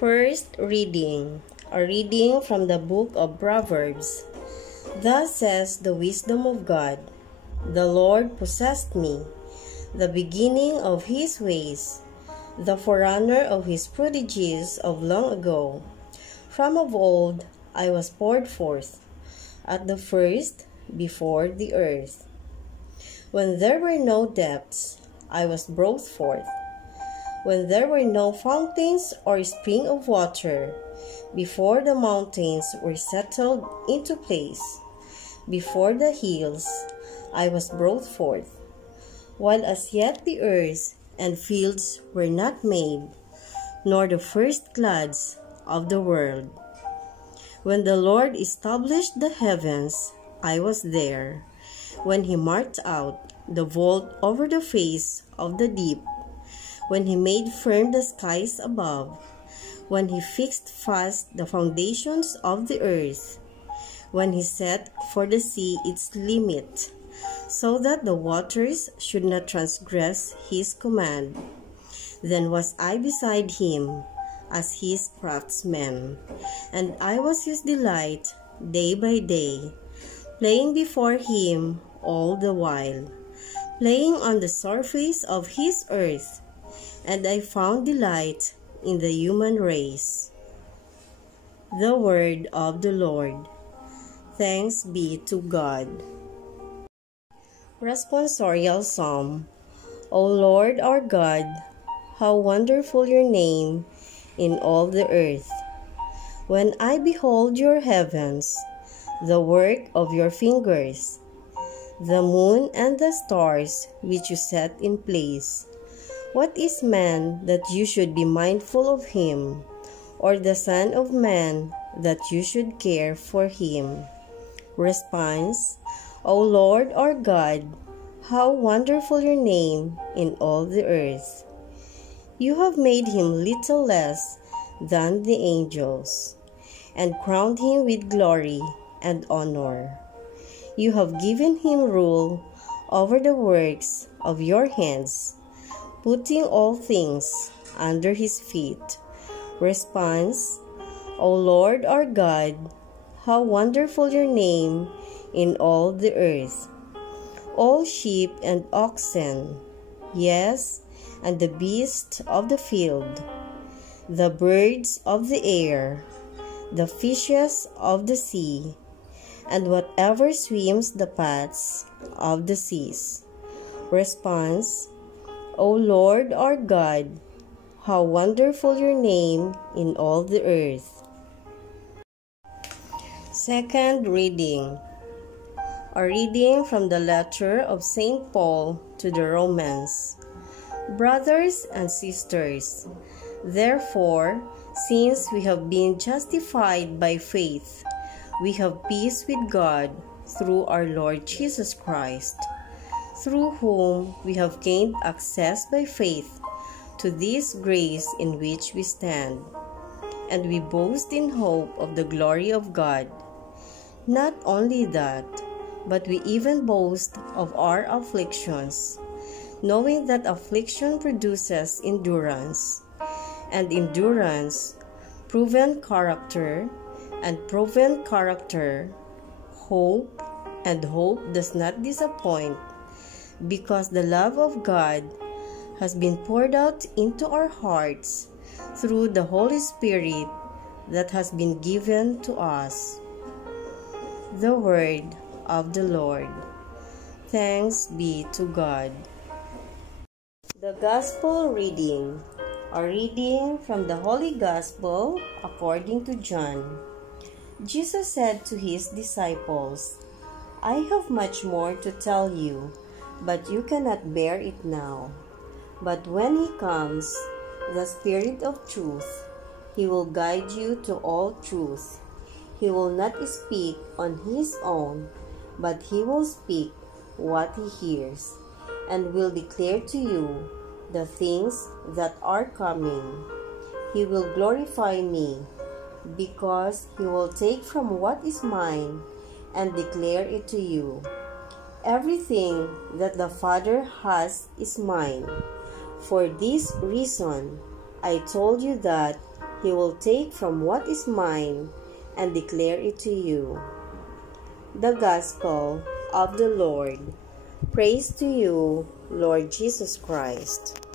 First reading, a reading from the book of Proverbs. Thus says the wisdom of God, the Lord possessed me, the beginning of his ways, the forerunner of his prodigies of long ago. From of old I was poured forth, at the first before the earth. When there were no depths, I was brought forth. When there were no fountains or spring of water, before the mountains were settled into place, before the hills I was brought forth, while as yet the earth and fields were not made, nor the first clods of the world. When the Lord established the heavens, I was there. When he marked out the vault over the face of the deep, when he made firm the skies above, when he fixed fast the foundations of the earth, when he set for the sea its limit, so that the waters should not transgress his command. Then was I beside him as his craftsman, and I was his delight day by day, playing before him all the while, playing on the surface of his earth, and I found delight in the human race. The word of the Lord. Thanks be to God. Responsorial Psalm. O Lord our God, how wonderful your name in all the earth. When I behold your heavens, the work of your fingers, the moon and the stars which you set in place. What is man that you should be mindful of him, or the son of man that you should care for him? Response: O Lord our God, how wonderful your name in all the earth. You have made him little less than the angels, and crowned him with glory and honor. You have given him rule over the works of your hands, putting all things under his feet. Response: O Lord our God, how wonderful your name in all the earth. All sheep and oxen, yes, and the beasts of the field, the birds of the air, the fishes of the sea, and whatever swims the paths of the seas. Response: O Lord our God, how wonderful your name in all the earth. Second reading. A reading from the letter of St. Paul to the Romans. Brothers and sisters, therefore, since we have been justified by faith, we have peace with God through our Lord Jesus Christ, through whom we have gained access by faith to this grace in which we stand, and we boast in hope of the glory of God. Not only that, but we even boast of our afflictions, knowing that affliction produces endurance, and endurance, proven character, and proven character, hope, and hope does not disappoint, because the love of God has been poured out into our hearts through the Holy Spirit that has been given to us. The word of the Lord. Thanks be to God. The Gospel reading. A reading from the Holy Gospel according to John. Jesus said to his disciples, I have much more to tell you, but you cannot bear it now. But when he comes, the Spirit of truth, he will guide you to all truth. He will not speak on his own, but he will speak what he hears, and will declare to you the things that are coming. He will glorify me, because he will take from what is mine and declare it to you. Everything that the Father has is mine. For this reason, I told you that He will take from what is mine and declare it to you. The Gospel of the Lord. Praise to you, Lord Jesus Christ.